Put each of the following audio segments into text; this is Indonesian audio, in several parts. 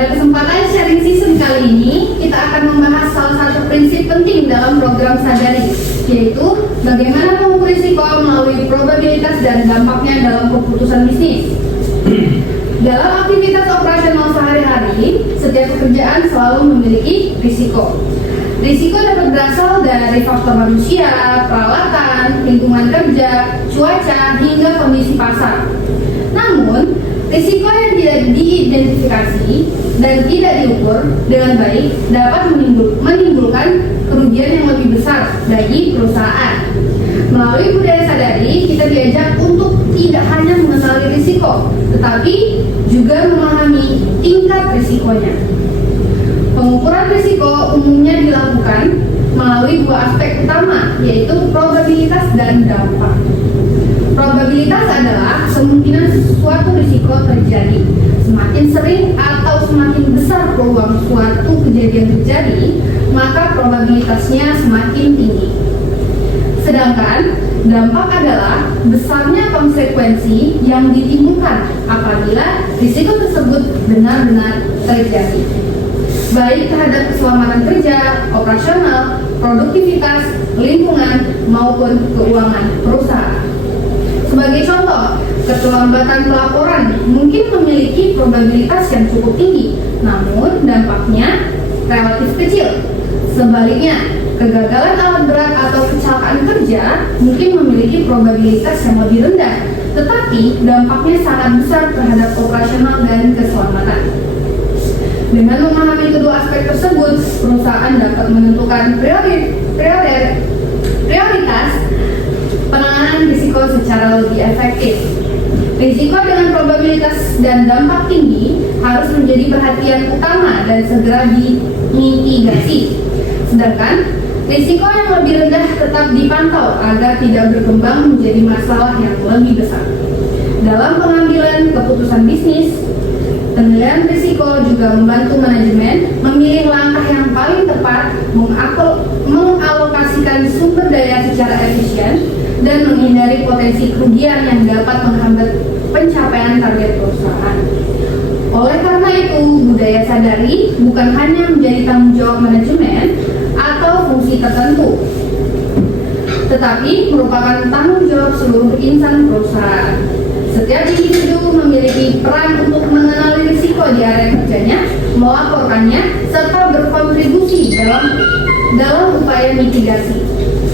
Pada kesempatan sharing season kali ini, kita akan membahas salah satu prinsip penting dalam program Sadari, yaitu bagaimana mengukur risiko melalui probabilitas dan dampaknya dalam keputusan bisnis. Dalam aktivitas operasional sehari-hari, setiap pekerjaan selalu memiliki risiko. Risiko dapat berasal dari faktor manusia, peralatan, lingkungan kerja, cuaca, hingga kondisi pasar. Namun, risiko yang tidak diidentifikasi dan tidak diukur dengan baik dapat menimbulkan kerugian yang lebih besar bagi perusahaan. Melalui budaya Sadari, kita diajak untuk tidak hanya mengenali risiko, tetapi juga memahami tingkat risikonya. Pengukuran risiko umumnya dilakukan melalui dua aspek utama, yaitu probabilitas dan dampak. Probabilitas adalah kemungkinan suatu risiko terjadi. Semakin sering atau semakin besar peluang suatu kejadian terjadi, maka probabilitasnya semakin tinggi. Sedangkan dampak adalah besarnya konsekuensi yang ditimbulkan apabila risiko tersebut benar-benar terjadi, baik terhadap keselamatan kerja, operasional, produktivitas, lingkungan, maupun keuangan perusahaan. Sebagai contoh, keterlambatan pelaporan mungkin memiliki probabilitas yang cukup tinggi, namun dampaknya relatif kecil. Sebaliknya, kegagalan alat berat atau kecelakaan kerja mungkin memiliki probabilitas yang lebih rendah, tetapi dampaknya sangat besar terhadap operasional dan keselamatan. Dengan memahami kedua aspek tersebut, perusahaan dapat menentukan prioritas penanganan risiko secara lebih efektif. Risiko dengan probabilitas dan dampak tinggi harus menjadi perhatian utama dan segera dimitigasi. Sedangkan risiko yang lebih rendah tetap dipantau agar tidak berkembang menjadi masalah yang lebih besar. Dalam pengambilan keputusan bisnis, penilaian risiko juga membantu manajemen memilih langkah yang paling tepat, mengalokasikan sumber daya secara efisien, dan menghindari potensi kerugian yang dapat menghambat pencapaian target perusahaan. Oleh karena itu, budaya Sadari bukan hanya menjadi tanggung jawab manajemen atau fungsi tertentu, tetapi merupakan tanggung jawab seluruh insan perusahaan. Setiap individu memiliki peran untuk mengenali risiko di area kerjanya, melaporkannya, serta berkontribusi dalam upaya mitigasi.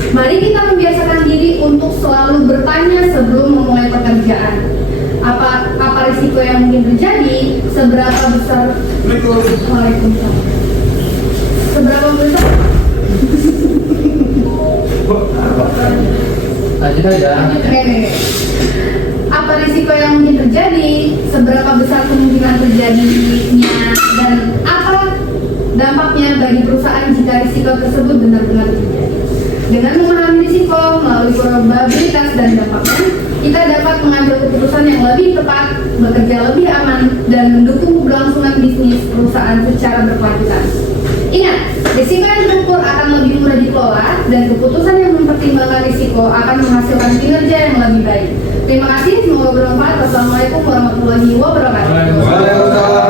Mari kita membiasakan diri untuk selalu bertanya sebelum memulai pekerjaan. Apa risiko yang mungkin terjadi? Seberapa besar? Waalaikumsalam. Seberapa besar? Lanjut aja. Apa risiko yang mungkin terjadi? Seberapa besar kemungkinan terjadinya? Dan apa dampaknya bagi perusahaan jika risiko tersebut benar-benar terjadi? Dengan memahami risiko melalui probabilitas dan dampaknya, kita dapat mengambil keputusan yang lebih tepat, bekerja lebih aman, dan mendukung keberlangsungan bisnis perusahaan secara berkelanjutan. Ingat, risiko yang terukur akan lebih mudah dikelola, dan keputusan yang mempertimbangkan risiko akan menghasilkan kinerja yang lebih baik. Terima kasih, semoga bermanfaat. Wassalamualaikum warahmatullahi wabarakatuh.